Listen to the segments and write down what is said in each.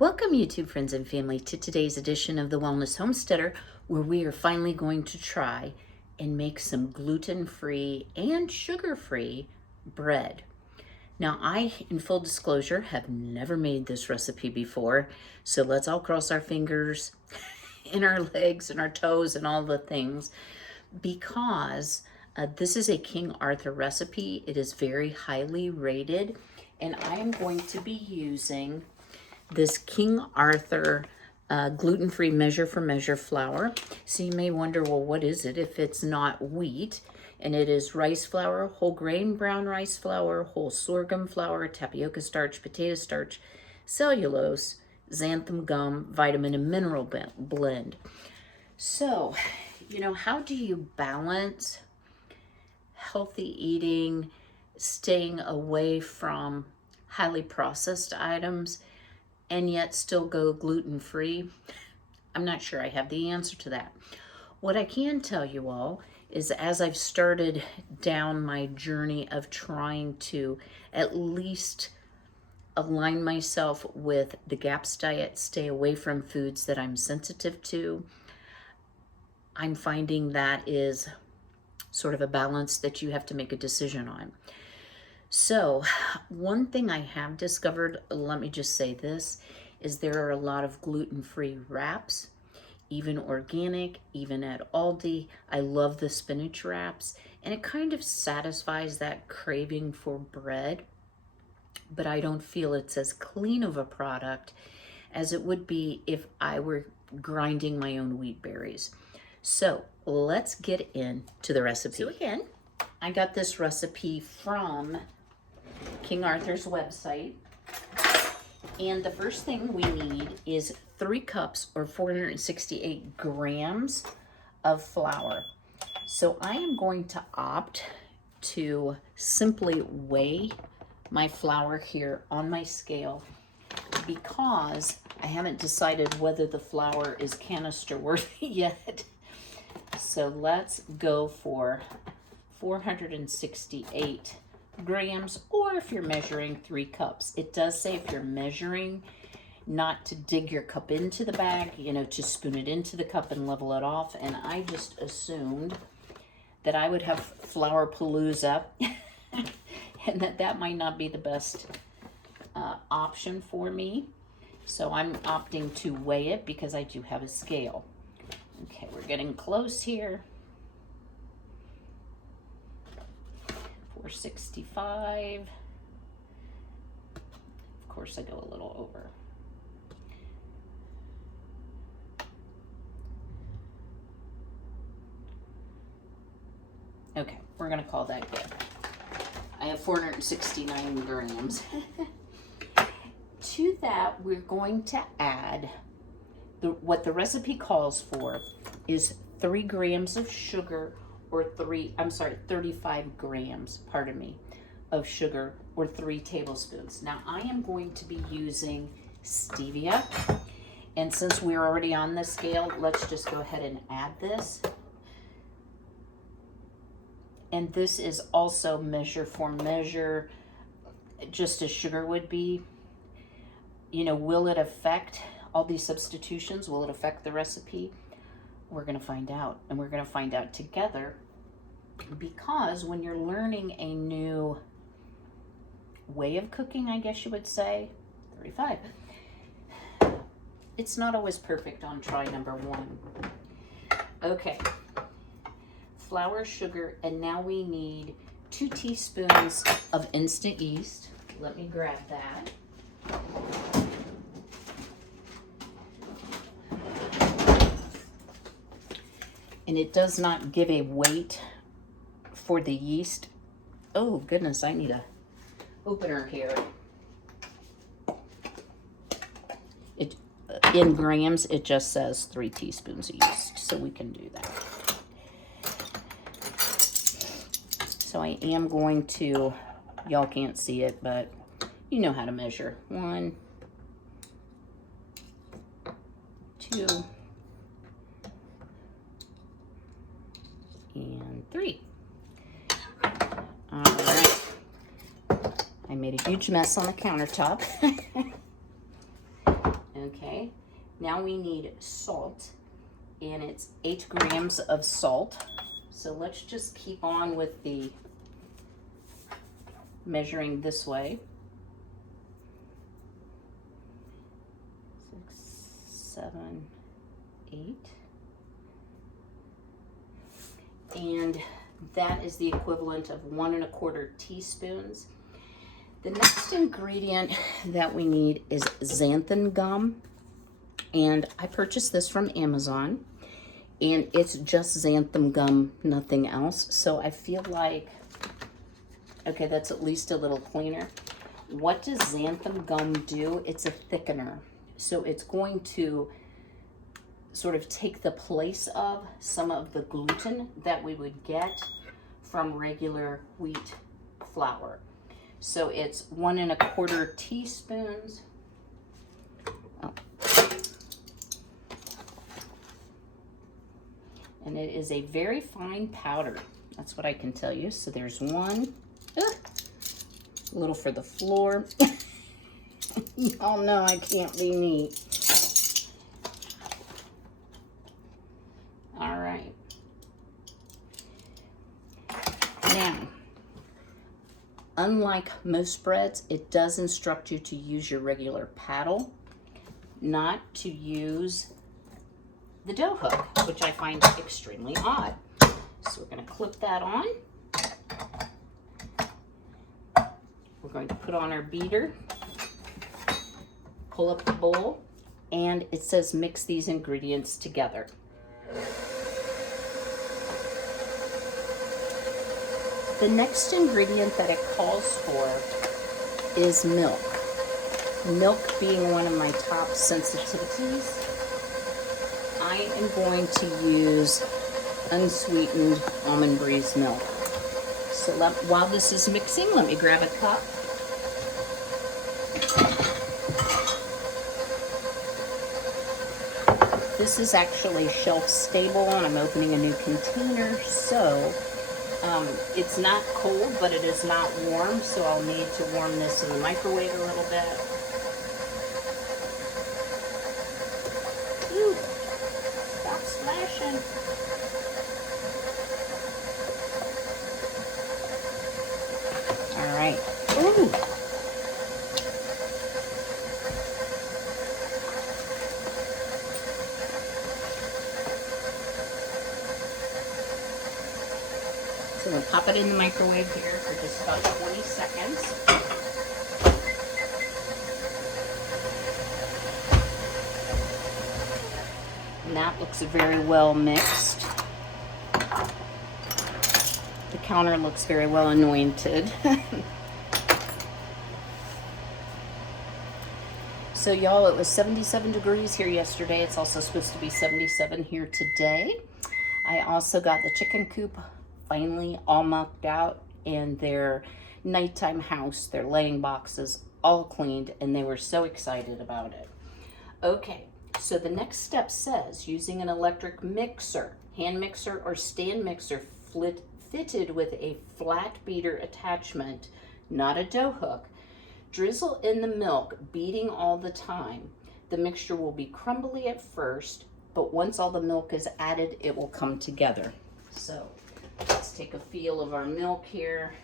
Welcome, YouTube friends and family, to today's edition of the Wellness Homesteader, where we are finally going to try and make some gluten-free and sugar-free bread. Now, I, in full disclosure, have never made this recipe before, so let's all cross our fingers and our legs and our toes and all the things, because this is a King Arthur recipe. It is very highly rated, and I am going to be using this King Arthur gluten-free measure for measure flour. So you may wonder, well, what is it if it's not wheat? And it is rice flour, whole grain brown rice flour, whole sorghum flour, tapioca starch, potato starch, cellulose, xanthan gum, vitamin and mineral blend. So, how do you balance healthy eating, staying away from highly processed items, and yet still go gluten-free? I'm not sure I have the answer to that. What I can tell you all is, as I've started down my journey of trying to at least align myself with the GAPS diet, stay away from foods that I'm sensitive to, I'm finding that is sort of a balance that you have to make a decision on. So one thing I have discovered, let me just say this, is there are a lot of gluten-free wraps, even organic, even at Aldi. I love the spinach wraps, and it kind of satisfies that craving for bread, but I don't feel it's as clean of a product as it would be if I were grinding my own wheat berries. So let's get into the recipe. So again, I got this recipe from King Arthur's website, and the first thing we need is 3 cups or 468 grams of flour. So I am going to opt to simply weigh my flour here on my scale, because I haven't decided whether the flour is canister worthy yet. So let's go for 468 grams, or if you're measuring 3 cups. It does say if you're measuring, not to dig your cup into the bag, to spoon it into the cup and level it off. And I just assumed that I would have flour palooza and that might not be the best option for me. So I'm opting to weigh it because I do have a scale. Okay, we're getting close here. 465. Of course, I go a little over. Okay, we're gonna call that good. I have 469 grams. To that, we're going to add what the recipe calls for is 3 grams of sugar, or 35 grams, of sugar, or 3 tablespoons. Now I am going to be using stevia, and since we're already on the scale, let's just go ahead and add this. And this is also measure for measure, just as sugar would be. Will it affect all these substitutions? Will it affect the recipe? We're going to find out, and we're going to find out together, because when you're learning a new way of cooking, I guess you would say, 35, it's not always perfect on try number 1. Okay, flour, sugar, and now we need 2 teaspoons of instant yeast. Let me grab that. And it does not give a weight for the yeast. Oh goodness, I need a opener here. In grams, it just says 3 teaspoons of yeast, so we can do that. So I am going to, y'all can't see it, but you know how to measure. 1, 2, and 3. All right. I made a huge mess on the countertop. Okay, now we need salt, and it's 8 grams of salt. So let's just keep on with the measuring this way. 6, 7, 8. And that is the equivalent of 1 1/4 teaspoons. The next ingredient that we need is xanthan gum. And I purchased this from Amazon. And it's just xanthan gum, nothing else. So I feel like, okay, that's at least a little cleaner. What does xanthan gum do? It's a thickener. So it's going to sort of take the place of some of the gluten that we would get from regular wheat flour. So it's 1 1/4 teaspoons. Oh. And it is a very fine powder. That's what I can tell you. So there's one. A little for the floor. Y'all know I can't be neat. All right. Now, unlike most breads, it does instruct you to use your regular paddle, not to use the dough hook, which I find extremely odd. So we're going to clip that on. We're going to put on our beater, pull up the bowl, and it says mix these ingredients together. The next ingredient that it calls for is milk. Milk being one of my top sensitivities, I am going to use unsweetened almond breeze milk. So while this is mixing, let me grab a cup. This is actually shelf stable, and I'm opening a new container, so it's not cold, but it is not warm, so I'll need to warm this in the microwave a little bit. Ooh, stop splashing. All right. Ooh. So I'm going to pop it in the microwave here for just about 20 seconds. And that looks very well mixed. The counter looks very well anointed. So y'all, it was 77 degrees here yesterday. It's also supposed to be 77 here today. I also got the chicken coop finally all mucked out, and their nighttime house, their laying boxes, all cleaned, and they were so excited about it. Okay, so the next step says using an electric mixer, hand mixer or stand mixer fitted with a flat beater attachment, not a dough hook, drizzle in the milk, beating all the time. The mixture will be crumbly at first, but once all the milk is added, it will come together. So let's take a feel of our milk here.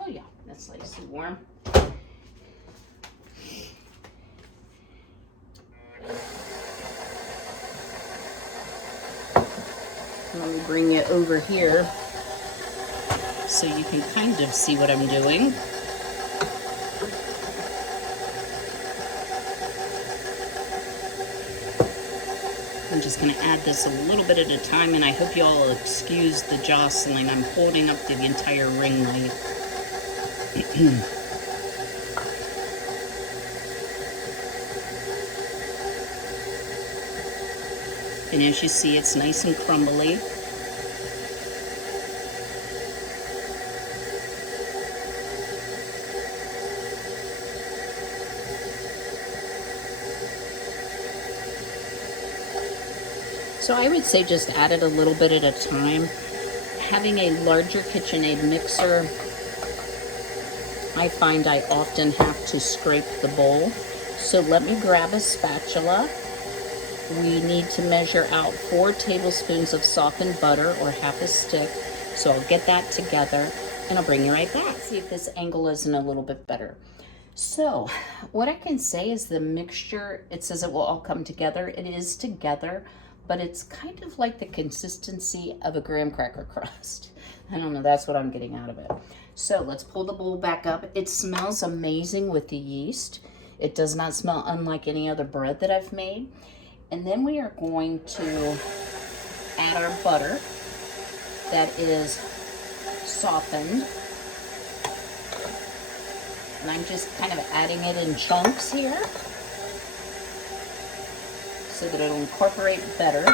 Oh yeah, that's nice and warm. Let me bring you over here so you can kind of see what I'm doing. I'm just going to add this a little bit at a time, and I hope you all will excuse the jostling. I'm holding up the entire ring light. And as you see, it's nice and crumbly. So I would say just add it a little bit at a time. Having a larger KitchenAid mixer, I find I often have to scrape the bowl. So let me grab a spatula. We need to measure out 4 tablespoons of softened butter, or half a stick. So I'll get that together and I'll bring you right back. See if this angle isn't a little bit better. So what I can say is the mixture, it says it will all come together. It is together, but it's kind of like the consistency of a graham cracker crust. I don't know, that's what I'm getting out of it. So let's pull the bowl back up. It smells amazing with the yeast. It does not smell unlike any other bread that I've made. And then we are going to add our butter that is softened. And I'm just kind of adding it in chunks here so that it'll incorporate better.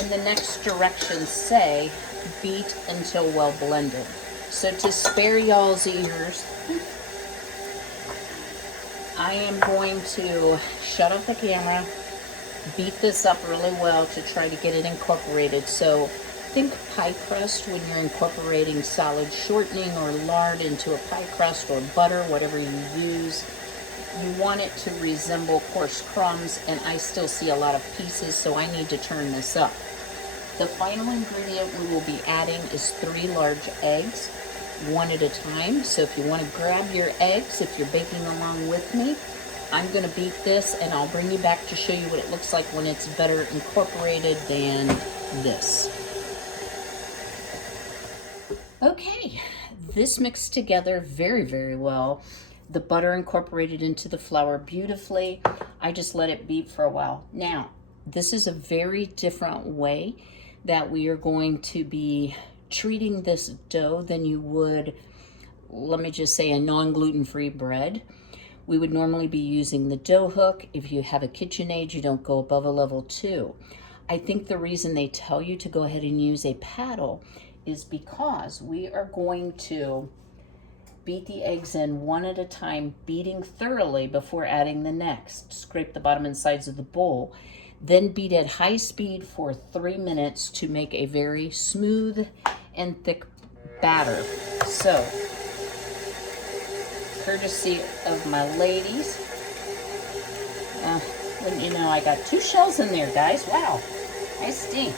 And the next directions say, beat until well blended. So to spare y'all's ears, I am going to shut off the camera, beat this up really well to try to get it incorporated. So think pie crust when you're incorporating solid shortening or lard into a pie crust, or butter, whatever you use. You want it to resemble coarse crumbs, and I still see a lot of pieces, so I need to turn this up. The final ingredient we will be adding is 3 large eggs, one at a time. So if you want to grab your eggs, if you're baking along with me, I'm going to beat this and I'll bring you back to show you what it looks like when it's better incorporated than this. Okay, this mixed together very, very well. The butter incorporated into the flour beautifully. I just let it beat for a while. Now, this is a very different way that we are going to be treating this dough than you would, let me just say, a non-gluten-free bread. We would normally be using the dough hook. If you have a KitchenAid, you don't go above a level 2. I think the reason they tell you to go ahead and use a paddle is because we are going to beat the eggs in one at a time, beating thoroughly before adding the next. Scrape the bottom and sides of the bowl. Then beat at high speed for 3 minutes to make a very smooth and thick batter. So, courtesy of my ladies, wouldn't you know, I got 2 shells in there, guys. Wow, I stink.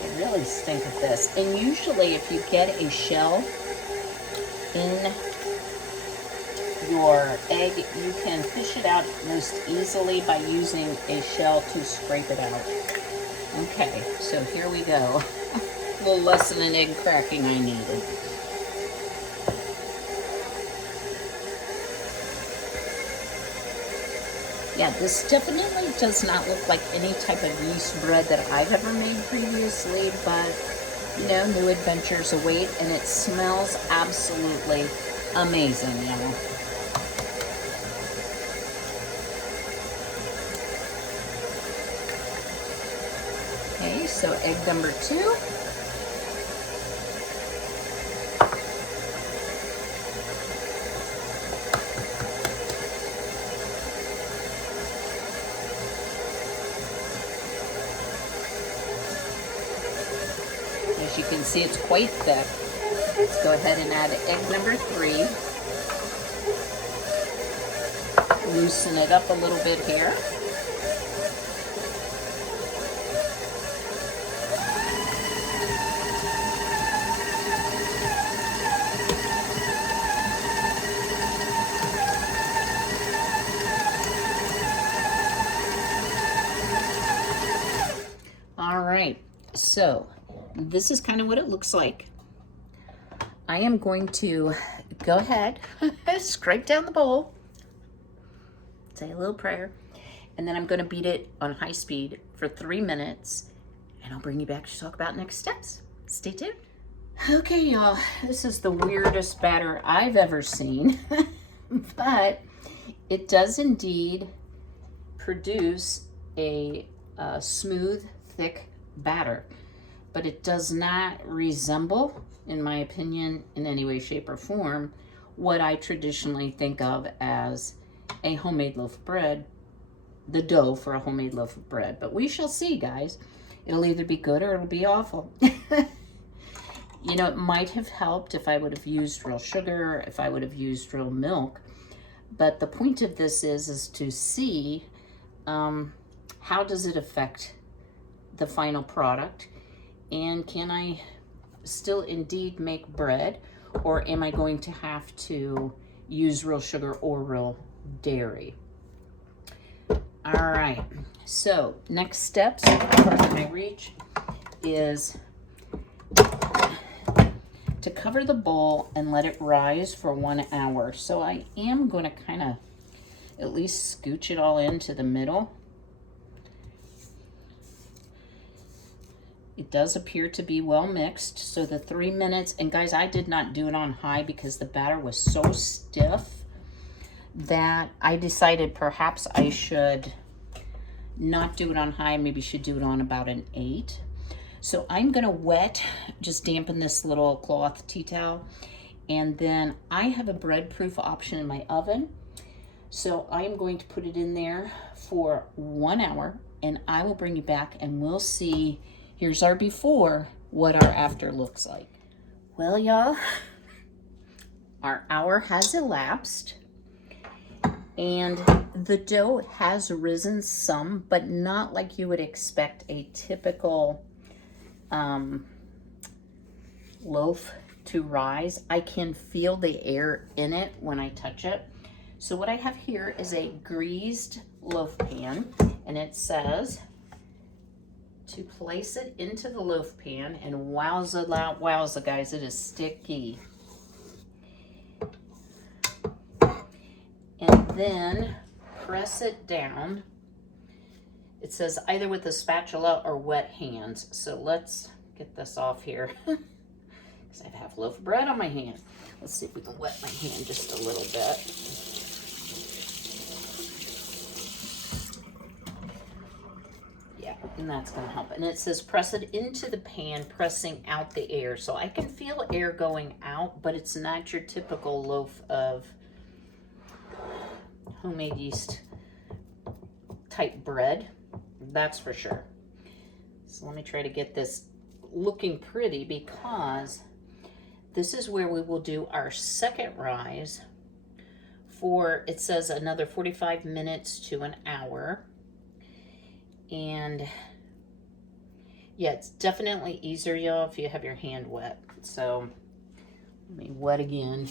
I really stink at this. And usually if you get a shell in your egg, you can fish it out most easily by using a shell to scrape it out. Okay, so here we go. A little less than an egg cracking I needed. Yeah, this definitely does not look like any type of yeast bread that I've ever made previously, but you know, new adventures await, and it smells absolutely amazing, y'all. Okay, so egg number 2. As you can see, it's quite thick. Let's go ahead and add egg number 3. Loosen it up a little bit here. All right, so this is kind of what it looks like. I am going to go ahead, scrape down the bowl, say a little prayer, and then I'm going to beat it on high speed for 3 minutes, and I'll bring you back to talk about next steps. Stay tuned. Okay, y'all, this is the weirdest batter I've ever seen, but it does indeed produce a smooth, thick batter, but it does not resemble, in my opinion, in any way, shape, or form, what I traditionally think of as a homemade loaf of bread, the dough for a homemade loaf of bread. But we shall see, guys. It'll either be good or it'll be awful. You know, it might have helped if I would have used real sugar, if I would have used real milk. But the point of this is to see how does it affect the final product, and can I still indeed make bread, or am I going to have to use real sugar or real dairy? All right, so next steps, pardon my reach, is to cover the bowl and let it rise for 1 hour. So I am going to kind of at least scooch it all into the middle. It does appear to be well mixed. So the 3 minutes, and guys, I did not do it on high because the batter was so stiff that I decided perhaps I should not do it on high, maybe should do it on about an 8. So I'm gonna just dampen this little cloth tea towel, and then I have a bread proof option in my oven. So I am going to put it in there for 1 hour, and I will bring you back and we'll see, here's our before, what our after looks like. Well, y'all, our hour has elapsed, and the dough has risen some, but not like you would expect a typical loaf to rise. I can feel the air in it when I touch it. So what I have here is a greased loaf pan, and it says to place it into the loaf pan, and wowza guys, it is sticky. And then press it down. It says either with a spatula or wet hands. So let's get this off here because I have half a loaf of bread on my hand. Let's see if we can wet my hand just a little bit. Yeah, and that's gonna help. And it says press it into the pan, pressing out the air. So I can feel air going out, but it's not your typical loaf of homemade yeast type bread, that's for sure. So let me try to get this looking pretty, because this is where we will do our second rise for, it says another 45 minutes to an hour. And yeah, it's definitely easier, y'all, if you have your hand wet. So let me wet again.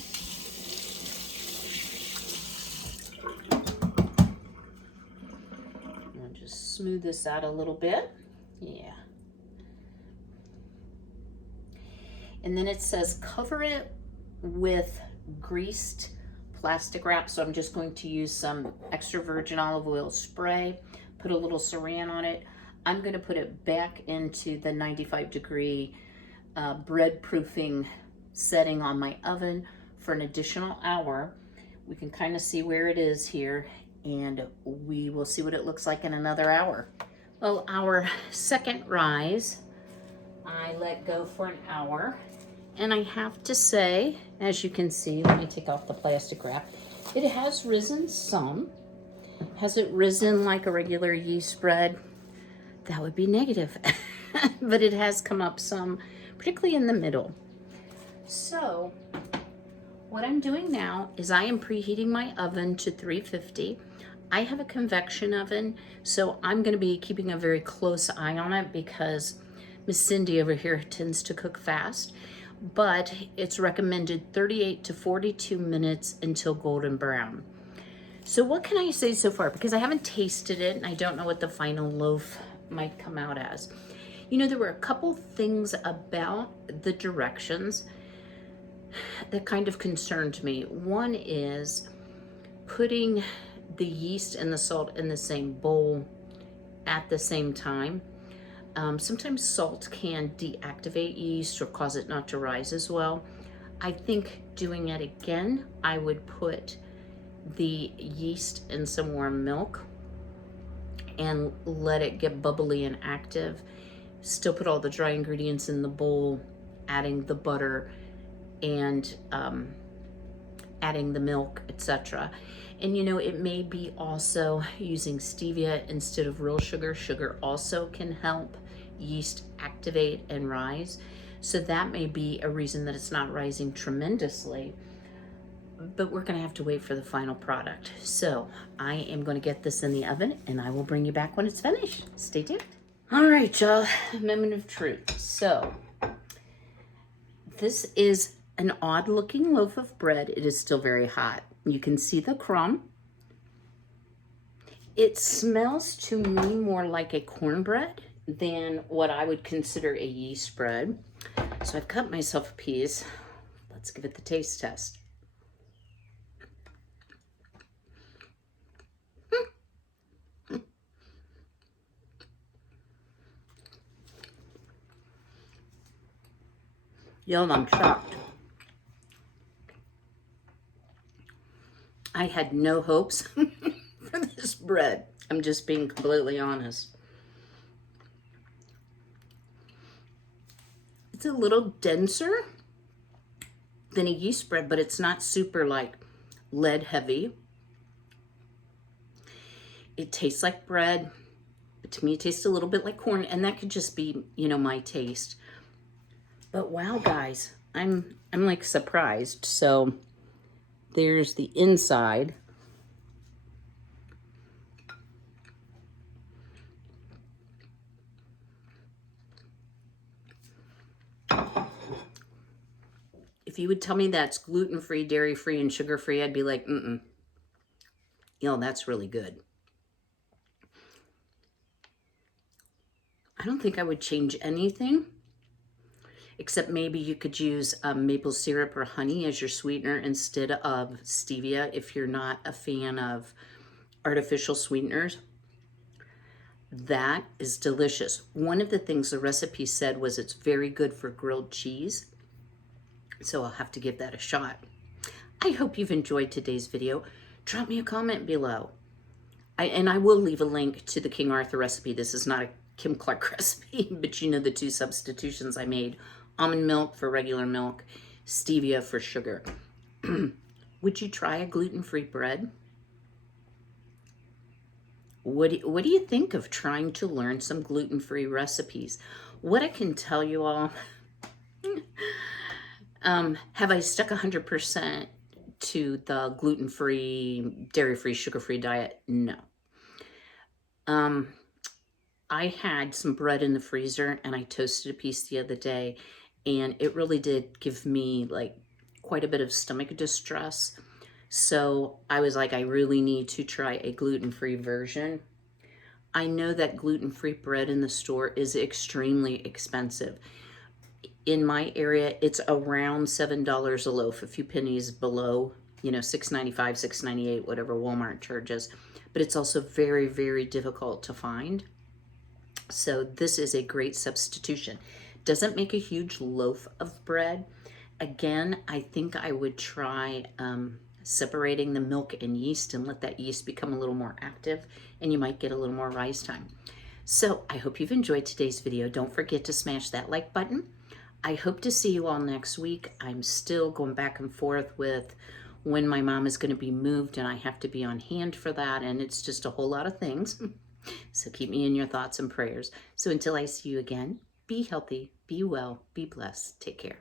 Smooth this out a little bit. Yeah. And then it says cover it with greased plastic wrap. So I'm just going to use some extra virgin olive oil spray, put a little saran on it. I'm going to put it back into the 95-degree bread proofing setting on my oven for an additional hour. We can kind of see where it is here, and we will see what it looks like in another hour. Well, our second rise, I let go for an hour, and I have to say, as you can see, let me take off the plastic wrap, it has risen some. Has it risen like a regular yeast bread? That would be negative, but it has come up some, particularly in the middle. So what I'm doing now is I am preheating my oven to 350. I have a convection oven, so I'm going to be keeping a very close eye on it because Miss Cindy over here tends to cook fast, but it's recommended 38 to 42 minutes until golden brown. So what can I say so far? Because I haven't tasted it and I don't know what the final loaf might come out as. You know, there were a couple things about the directions that kind of concerned me. One is putting the yeast and the salt in the same bowl at the same time. Sometimes salt can deactivate yeast or cause it not to rise as well. I think doing it again, I would put the yeast in some warm milk and let it get bubbly and active. Still put all the dry ingredients in the bowl, adding the butter and adding the milk, etc. And you know, it may be also using stevia instead of real sugar. Sugar also can help yeast activate and rise. So that may be a reason that it's not rising tremendously, but we're gonna have to wait for the final product. So I am gonna get this in the oven and I will bring you back when it's finished. Stay tuned. All right, y'all, moment of truth. So this is an odd looking loaf of bread. It is still very hot. You can see the crumb. It smells to me more like a cornbread than what I would consider a yeast bread. So I've cut myself a piece. Let's give it the taste test. Y'all, I'm shocked. I had no hopes for this bread. I'm just being completely honest. It's a little denser than a yeast bread, but it's not super like lead heavy. It tastes like bread. To me, it tastes a little bit like corn, and that could just be, you know, my taste. But wow, guys, I'm like surprised. So there's the inside. If you would tell me that's gluten-free, dairy-free, and sugar-free, I'd be like, you know, that's really good. I don't think I would change anything, except maybe you could use maple syrup or honey as your sweetener instead of stevia if you're not a fan of artificial sweeteners. That is delicious. One of the things the recipe said was it's very good for grilled cheese. So I'll have to give that a shot. I hope you've enjoyed today's video. Drop me a comment below. I will leave a link to the King Arthur recipe. This is not a Kym Clark recipe, but you know the two substitutions I made. Almond milk for regular milk, stevia for sugar. Would you try a gluten-free bread? What do you think of trying to learn some gluten-free recipes? What I can tell you all, have I stuck 100% to the gluten-free, dairy-free, sugar-free diet? No. I had some bread in the freezer and I toasted a piece the other day, and it really did give me like quite a bit of stomach distress. So I was like, I really need to try a gluten-free version. I know that gluten-free bread in the store is extremely expensive. In my area, it's around $7 a loaf, a few pennies below, you know, $6.95, $6.98, whatever Walmart charges. But it's also very, very difficult to find. So this is a great substitution. Doesn't make a huge loaf of bread. Again, I think I would try separating the milk and yeast and let that yeast become a little more active, and you might get a little more rise time. So I hope you've enjoyed today's video. Don't forget to smash that like button. I hope to see you all next week. I'm still going back and forth with when my mom is going to be moved, and I have to be on hand for that, and it's just a whole lot of things. So keep me in your thoughts and prayers. So until I see you again, be healthy, be well, be blessed. Take care.